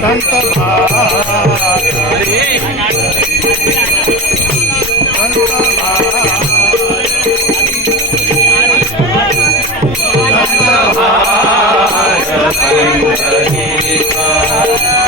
संत भारत संत भारत कीर्तनाचा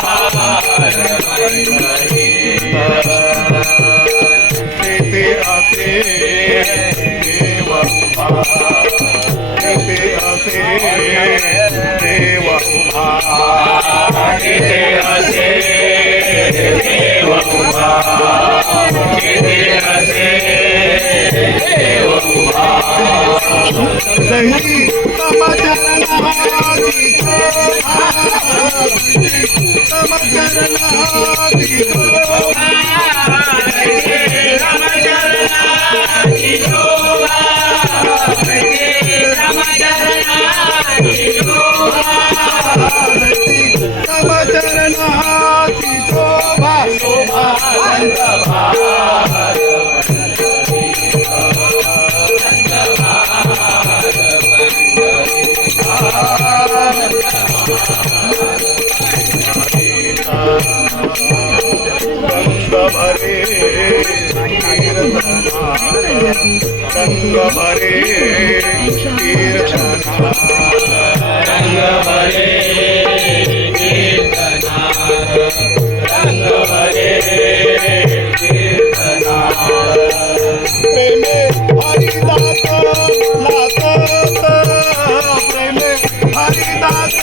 सही भरे रंग भरे कीर्तना रंग भरे कीर्तना रंग भरे कीर्तना प्रेमे हरिदास प्रेमे हरिदास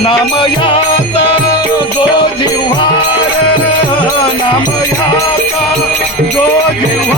नामयाचा जो जिव्हार जो जिव्हार.